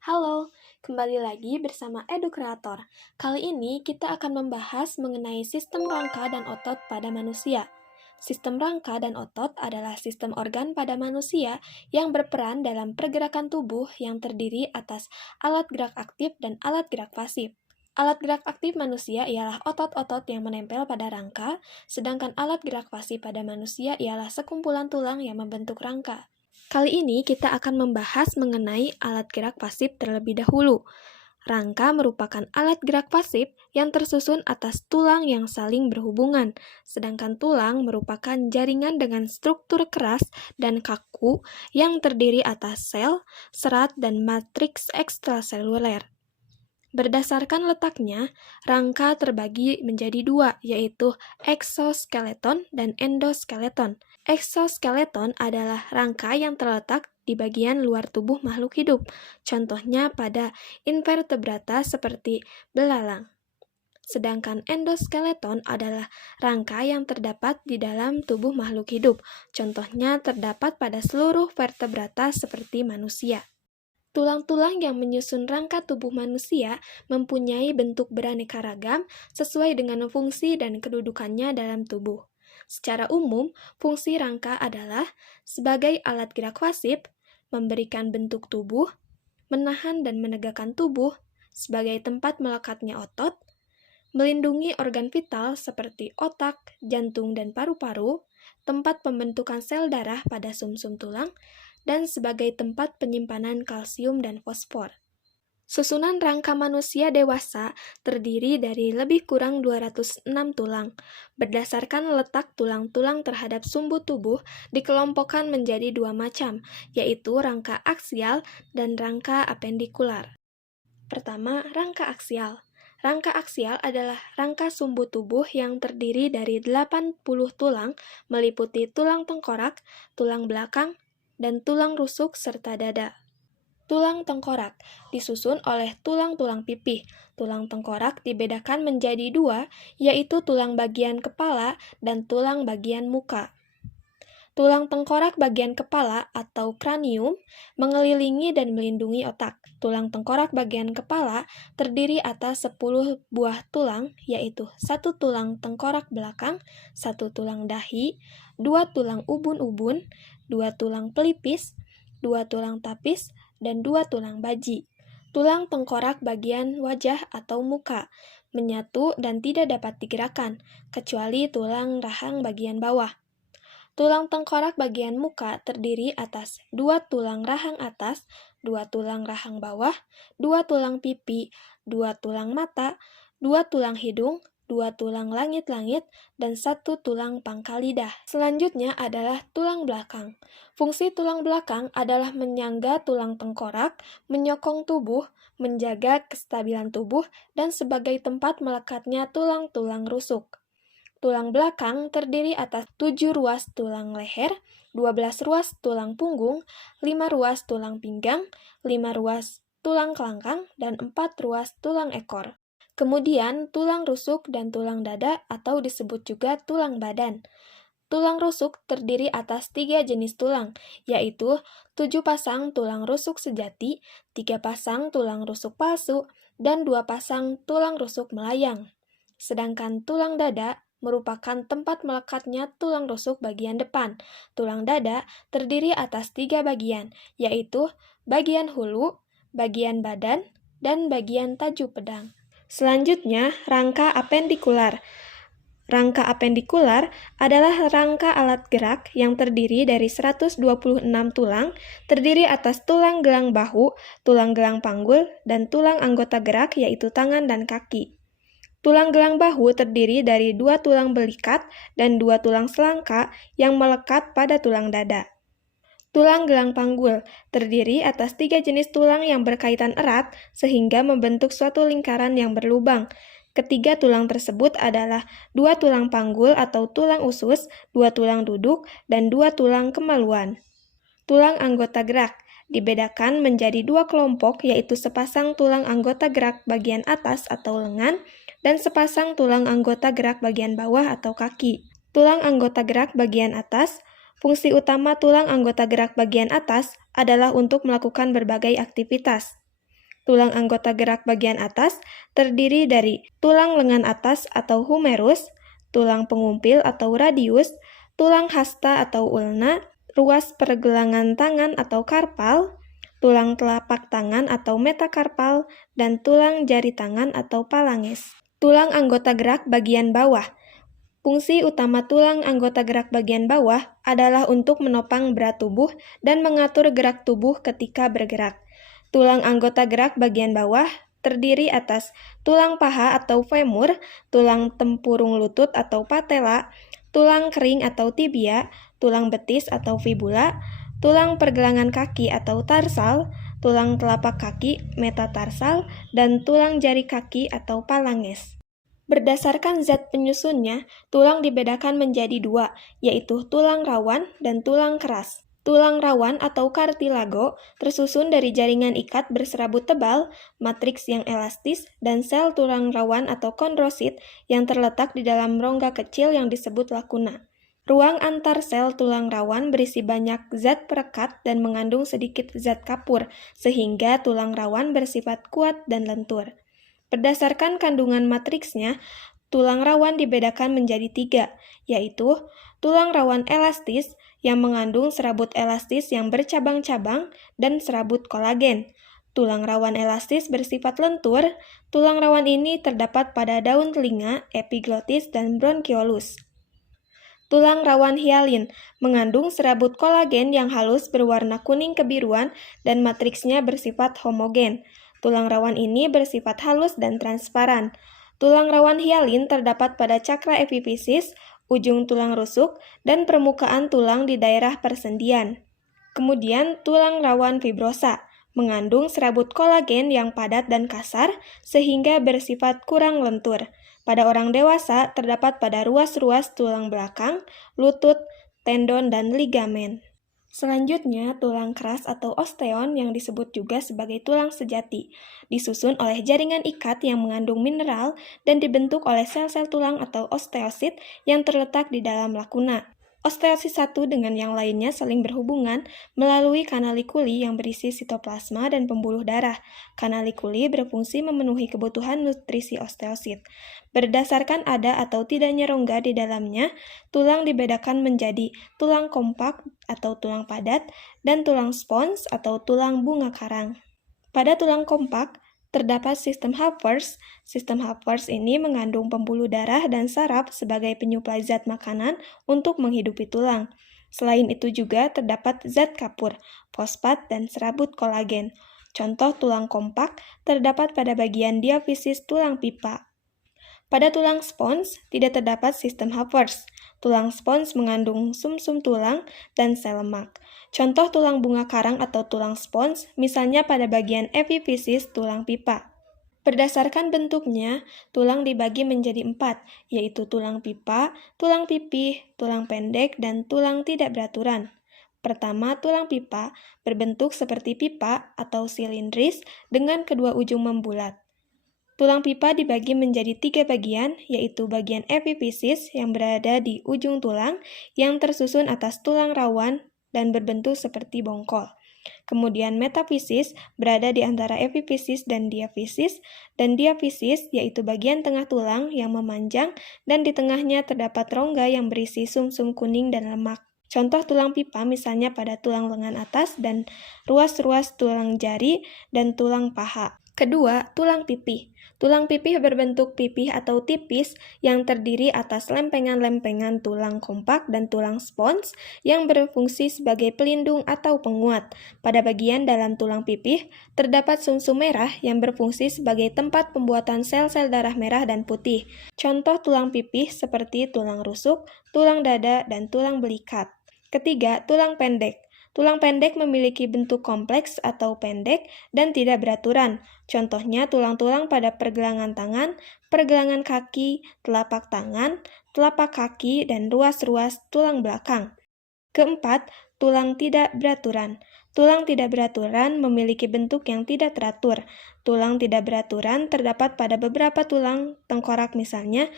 Halo, kembali lagi bersama Edukreator. Kali ini kita akan membahas mengenai sistem rangka dan otot pada manusia. Sistem rangka dan otot adalah sistem organ pada manusia yang berperan dalam pergerakan tubuh yang terdiri atas alat gerak aktif dan alat gerak pasif. Alat gerak aktif manusia ialah otot-otot yang menempel pada rangka, sedangkan alat gerak pasif pada manusia ialah sekumpulan tulang yang membentuk rangka. Kali ini kita akan membahas mengenai alat gerak pasif terlebih dahulu. Rangka merupakan alat gerak pasif yang tersusun atas tulang yang saling berhubungan, sedangkan tulang merupakan jaringan dengan struktur keras dan kaku yang terdiri atas sel, serat, dan matriks ekstraseluler. Berdasarkan letaknya, rangka terbagi menjadi dua, yaitu eksoskeleton dan endoskeleton. Eksoskeleton adalah rangka yang terletak di bagian luar tubuh makhluk hidup, contohnya pada invertebrata seperti belalang. Sedangkan endoskeleton adalah rangka yang terdapat di dalam tubuh makhluk hidup, contohnya terdapat pada seluruh vertebrata seperti manusia. Tulang-tulang yang menyusun rangka tubuh manusia mempunyai bentuk beraneka ragam sesuai dengan fungsi dan kedudukannya dalam tubuh. Secara umum, fungsi rangka adalah sebagai alat gerak pasif, memberikan bentuk tubuh, menahan dan menegakkan tubuh, sebagai tempat melekatnya otot, melindungi organ vital seperti otak, jantung, dan paru-paru, tempat pembentukan sel darah pada sumsum tulang, dan sebagai tempat penyimpanan kalsium dan fosfor. Susunan rangka manusia dewasa terdiri dari lebih kurang 206 tulang. Berdasarkan letak tulang-tulang terhadap sumbu tubuh dikelompokkan menjadi dua macam, yaitu rangka aksial dan rangka apendikular. Pertama, rangka aksial. Rangka aksial adalah rangka sumbu tubuh yang terdiri dari 80 tulang, meliputi tulang tengkorak, tulang belakang, dan tulang rusuk serta dada. Tulang tengkorak disusun oleh tulang-tulang pipih. Tulang tengkorak dibedakan menjadi dua, yaitu tulang bagian kepala dan tulang bagian muka. Tulang tengkorak bagian kepala atau kranium mengelilingi dan melindungi otak. Tulang tengkorak bagian kepala terdiri atas 10 buah tulang, yaitu satu tulang tengkorak belakang, satu tulang dahi, dua tulang ubun-ubun, dua tulang pelipis, dua tulang tapis, dan dua tulang baji. Tulang tengkorak bagian wajah atau muka menyatu dan tidak dapat digerakkan, kecuali tulang rahang bagian bawah. Tulang tengkorak bagian muka terdiri atas dua tulang rahang atas, dua tulang rahang bawah, dua tulang pipi, dua tulang mata, dua tulang hidung, dua tulang langit-langit, dan satu tulang pangkal lidah. Selanjutnya adalah tulang belakang. Fungsi tulang belakang adalah menyangga tulang tengkorak, menyokong tubuh, menjaga kestabilan tubuh, dan sebagai tempat melekatnya tulang-tulang rusuk. Tulang belakang terdiri atas 7 ruas tulang leher, 12 ruas tulang punggung, 5 ruas tulang pinggang, 5 ruas tulang kelangkang, dan 4 ruas tulang ekor. Kemudian, tulang rusuk dan tulang dada atau disebut juga tulang badan. Tulang rusuk terdiri atas 3 jenis tulang, yaitu 7 pasang tulang rusuk sejati, 3 pasang tulang rusuk palsu, dan 2 pasang tulang rusuk melayang. Sedangkan tulang dada merupakan tempat melekatnya tulang rusuk bagian depan. Tulang dada terdiri atas 3 bagian, yaitu bagian hulu, bagian badan, dan bagian taju pedang. Selanjutnya, rangka apendikular. Rangka apendikular adalah rangka alat gerak yang terdiri dari 126 tulang, terdiri atas tulang gelang bahu, tulang gelang panggul, dan tulang anggota gerak yaitu tangan dan kaki. Tulang gelang bahu terdiri dari 2 tulang belikat dan 2 tulang selangka yang melekat pada tulang dada. Tulang gelang panggul terdiri atas 3 jenis tulang yang berkaitan erat sehingga membentuk suatu lingkaran yang berlubang. Ketiga tulang tersebut adalah 2 tulang panggul atau tulang usus, 2 tulang duduk, dan 2 tulang kemaluan. Tulang anggota gerak dibedakan menjadi 2 kelompok, yaitu sepasang tulang anggota gerak bagian atas atau lengan dan sepasang tulang anggota gerak bagian bawah atau kaki. Tulang anggota gerak bagian atas. Fungsi utama tulang anggota gerak bagian atas adalah untuk melakukan berbagai aktivitas. Tulang anggota gerak bagian atas terdiri dari tulang lengan atas atau humerus, tulang pengumpil atau radius, tulang hasta atau ulna, ruas pergelangan tangan atau karpal, tulang telapak tangan atau metakarpal, dan tulang jari tangan atau palanges. Tulang anggota gerak bagian bawah. Fungsi utama tulang anggota gerak bagian bawah adalah untuk menopang berat tubuh dan mengatur gerak tubuh ketika bergerak. Tulang anggota gerak bagian bawah terdiri atas tulang paha atau femur, tulang tempurung lutut atau patella, tulang kering atau tibia, tulang betis atau fibula, tulang pergelangan kaki atau tarsal, tulang telapak kaki metatarsal, dan tulang jari kaki atau palanges. Berdasarkan zat penyusunnya, tulang dibedakan menjadi dua, yaitu tulang rawan dan tulang keras. Tulang rawan atau kartilago tersusun dari jaringan ikat berserabut tebal, matriks yang elastis, dan sel tulang rawan atau kondrosit yang terletak di dalam rongga kecil yang disebut lakuna. Ruang antar sel tulang rawan berisi banyak zat perekat dan mengandung sedikit zat kapur, sehingga tulang rawan bersifat kuat dan lentur. Berdasarkan kandungan matriksnya, tulang rawan dibedakan menjadi tiga, yaitu tulang rawan elastis yang mengandung serabut elastis yang bercabang-cabang dan serabut kolagen. Tulang rawan elastis bersifat lentur. Tulang rawan ini terdapat pada daun telinga, epiglotis, dan bronkiolus. Tulang rawan hialin mengandung serabut kolagen yang halus berwarna kuning kebiruan dan matriksnya bersifat homogen. Tulang rawan ini bersifat halus dan transparan. Tulang rawan hialin terdapat pada cakra epifisis, ujung tulang rusuk, dan permukaan tulang di daerah persendian. Kemudian tulang rawan fibrosa mengandung serabut kolagen yang padat dan kasar sehingga bersifat kurang lentur. Pada orang dewasa terdapat pada ruas-ruas tulang belakang, lutut, tendon, dan ligamen. Selanjutnya, tulang keras atau osteon yang disebut juga sebagai tulang sejati, disusun oleh jaringan ikat yang mengandung mineral dan dibentuk oleh sel-sel tulang atau osteosit yang terletak di dalam lakuna. Osteosit satu dengan yang lainnya saling berhubungan melalui kanalikuli yang berisi sitoplasma dan pembuluh darah. Kanalikuli berfungsi memenuhi kebutuhan nutrisi osteosit. Berdasarkan ada atau tidaknya rongga di dalamnya, tulang dibedakan menjadi tulang kompak atau tulang padat dan tulang spons atau tulang bunga karang. Pada tulang kompak, terdapat sistem Harpers. Sistem Harpers ini mengandung pembuluh darah dan saraf sebagai penyuplai zat makanan untuk menghidupi tulang. Selain itu juga terdapat zat kapur, fosfat, dan serabut kolagen. Contoh tulang kompak terdapat pada bagian diafisis tulang pipa. Pada tulang spons tidak terdapat sistem Harpers. Tulang spons mengandung sumsum tulang dan sel lemak. Contoh tulang bunga karang atau tulang spons, misalnya pada bagian epifisis tulang pipa. Berdasarkan bentuknya, tulang dibagi menjadi 4, yaitu tulang pipa, tulang pipih, tulang pendek, dan tulang tidak beraturan. Pertama, tulang pipa berbentuk seperti pipa atau silindris dengan kedua ujung membulat. Tulang pipa dibagi menjadi 3 bagian, yaitu bagian epifisis yang berada di ujung tulang yang tersusun atas tulang rawan dan berbentuk seperti bongkol. Kemudian metafisis berada di antara epifisis dan diafisis yaitu bagian tengah tulang yang memanjang dan di tengahnya terdapat rongga yang berisi sumsum kuning dan lemak. Contoh tulang pipa misalnya pada tulang lengan atas dan ruas-ruas tulang jari dan tulang paha. Kedua, tulang pipih. Tulang pipih berbentuk pipih atau tipis yang terdiri atas lempengan-lempengan tulang kompak dan tulang spons yang berfungsi sebagai pelindung atau penguat. Pada bagian dalam tulang pipih, terdapat sumsum merah yang berfungsi sebagai tempat pembuatan sel-sel darah merah dan putih. Contoh tulang pipih seperti tulang rusuk, tulang dada, dan tulang belikat. Ketiga, tulang pendek. Tulang pendek memiliki bentuk kompleks atau pendek dan tidak beraturan. Contohnya tulang-tulang pada pergelangan tangan, pergelangan kaki, telapak tangan, telapak kaki, dan ruas-ruas tulang belakang. Keempat, tulang tidak beraturan. Tulang tidak beraturan memiliki bentuk yang tidak teratur. Tulang tidak beraturan terdapat pada beberapa tulang tengkorak misalnya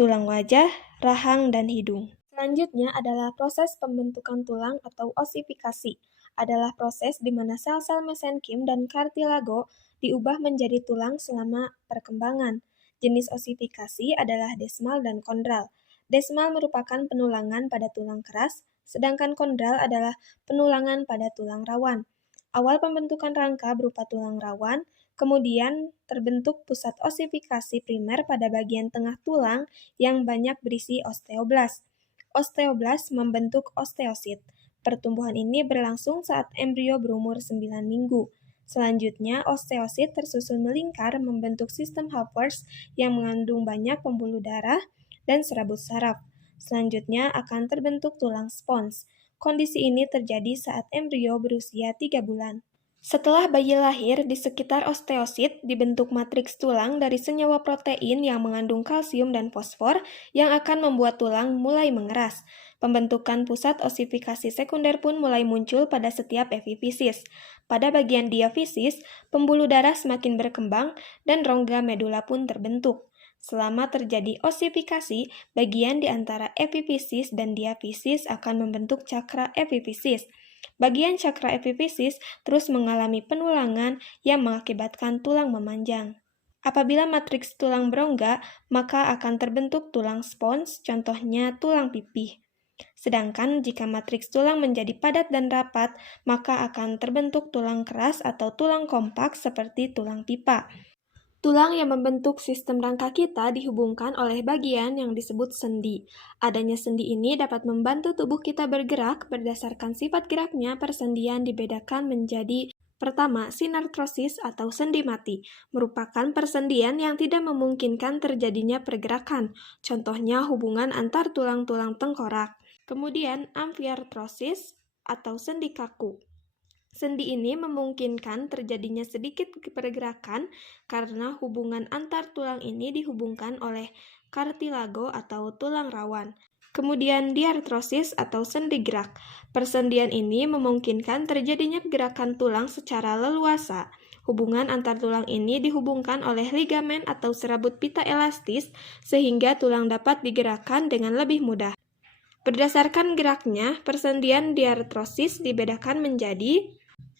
tulang wajah, rahang, dan hidung. Selanjutnya adalah proses pembentukan tulang atau osifikasi. adalah proses di mana sel-sel mesenkim dan kartilago diubah menjadi tulang selama perkembangan. Jenis osifikasi adalah desmal dan kondral. Desmal merupakan penulangan pada tulang keras, sedangkan kondral adalah penulangan pada tulang rawan. Awal pembentukan rangka berupa tulang rawan, kemudian terbentuk pusat osifikasi primer pada bagian tengah tulang yang banyak berisi osteoblas. Osteoblas membentuk osteosit. Pertumbuhan ini berlangsung saat embrio berumur 9 minggu. Selanjutnya, osteosit tersusun melingkar membentuk sistem Hopkins yang mengandung banyak pembuluh darah dan serabut saraf. Selanjutnya akan terbentuk tulang spons. Kondisi ini terjadi saat embrio berusia 3 bulan. Setelah bayi lahir, di sekitar osteosit dibentuk matriks tulang dari senyawa protein yang mengandung kalsium dan fosfor yang akan membuat tulang mulai mengeras. Pembentukan pusat osifikasi sekunder pun mulai muncul pada setiap epifisis. Pada bagian diafisis, pembuluh darah semakin berkembang dan rongga medula pun terbentuk. Selama terjadi osifikasi, bagian di antara epifisis dan diafisis akan membentuk cakra epifisis. Bagian cakra epifisis terus mengalami penulangan yang mengakibatkan tulang memanjang. Apabila matriks tulang berongga, maka akan terbentuk tulang spons, contohnya tulang pipih. Sedangkan jika matriks tulang menjadi padat dan rapat, maka akan terbentuk tulang keras atau tulang kompak seperti tulang pipa. Tulang yang membentuk sistem rangka kita dihubungkan oleh bagian yang disebut sendi. Adanya sendi ini dapat membantu tubuh kita bergerak berdasarkan sifat geraknya. Persendian dibedakan menjadi pertama, sinartrosis atau sendi mati, merupakan persendian yang tidak memungkinkan terjadinya pergerakan, contohnya hubungan antar tulang-tulang tengkorak. Kemudian, amfiartrosis atau sendi kaku. Sendi ini memungkinkan terjadinya sedikit pergerakan karena hubungan antar tulang ini dihubungkan oleh kartilago atau tulang rawan. Kemudian diartrosis atau sendi gerak. Persendian ini memungkinkan terjadinya gerakan tulang secara leluasa. Hubungan antar tulang ini dihubungkan oleh ligamen atau serabut pita elastis sehingga tulang dapat digerakkan dengan lebih mudah. Berdasarkan geraknya, persendian diartrosis dibedakan menjadi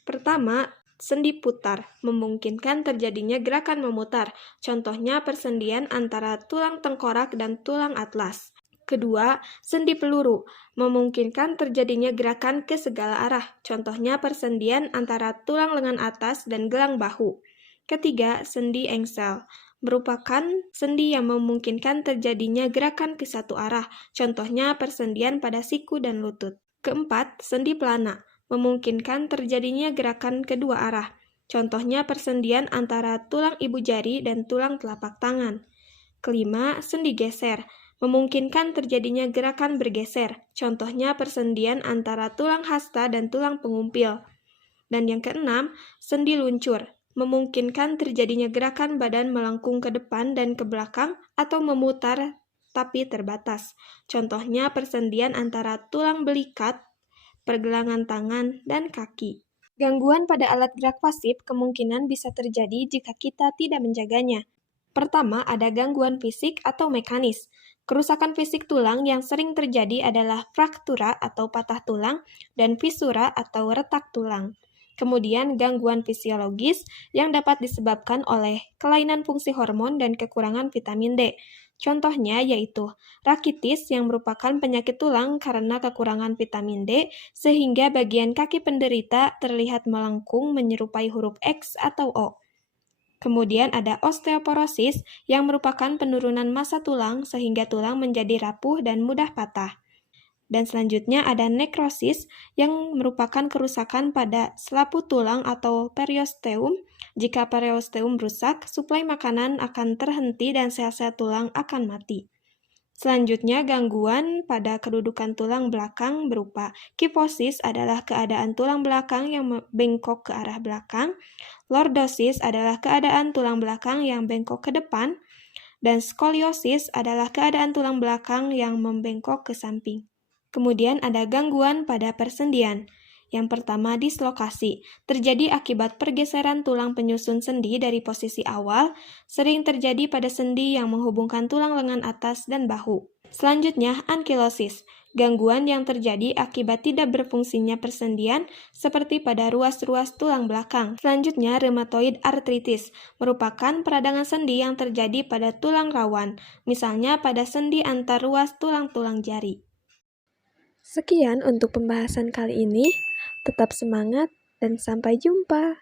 pertama, sendi putar, memungkinkan terjadinya gerakan memutar, contohnya persendian antara tulang tengkorak dan tulang atlas. Kedua, sendi peluru, memungkinkan terjadinya gerakan ke segala arah, contohnya persendian antara tulang lengan atas dan gelang bahu. Ketiga, sendi engsel, merupakan sendi yang memungkinkan terjadinya gerakan ke satu arah, contohnya persendian pada siku dan lutut. Keempat, sendi pelana, memungkinkan terjadinya gerakan kedua arah, contohnya persendian antara tulang ibu jari dan tulang telapak tangan. Kelima, sendi geser, memungkinkan terjadinya gerakan bergeser, contohnya persendian antara tulang hasta dan tulang pengumpil. Dan yang keenam, sendi luncur, memungkinkan terjadinya gerakan badan melengkung ke depan dan ke belakang atau memutar tapi terbatas, contohnya persendian antara tulang belikat, pergelangan tangan, dan kaki. Gangguan pada alat gerak pasif kemungkinan bisa terjadi jika kita tidak menjaganya. Pertama, ada gangguan fisik atau mekanis. Kerusakan fisik tulang yang sering terjadi adalah fraktura atau patah tulang dan fisura atau retak tulang. Kemudian, gangguan fisiologis yang dapat disebabkan oleh kelainan fungsi hormon dan kekurangan vitamin D. Contohnya yaitu rakitis yang merupakan penyakit tulang karena kekurangan vitamin D sehingga bagian kaki penderita terlihat melengkung menyerupai huruf X atau O. Kemudian ada osteoporosis yang merupakan penurunan massa tulang sehingga tulang menjadi rapuh dan mudah patah. Dan selanjutnya ada nekrosis yang merupakan kerusakan pada selapu tulang atau periosteum. Jika periosteum rusak, suplai makanan akan terhenti dan sel-sel tulang akan mati. Selanjutnya, gangguan pada kedudukan tulang belakang berupa kifosis adalah keadaan tulang belakang yang bengkok ke arah belakang, lordosis adalah keadaan tulang belakang yang bengkok ke depan, dan skoliosis adalah keadaan tulang belakang yang membengkok ke samping. Kemudian ada gangguan pada persendian. Yang pertama, dislokasi. Terjadi akibat pergeseran tulang penyusun sendi dari posisi awal, sering terjadi pada sendi yang menghubungkan tulang lengan atas dan bahu. Selanjutnya, ankilosis. Gangguan yang terjadi akibat tidak berfungsinya persendian seperti pada ruas-ruas tulang belakang. Selanjutnya, rheumatoid arthritis merupakan peradangan sendi yang terjadi pada tulang rawan, misalnya pada sendi antar ruas tulang-tulang jari. Sekian untuk pembahasan kali ini. Tetap semangat dan sampai jumpa.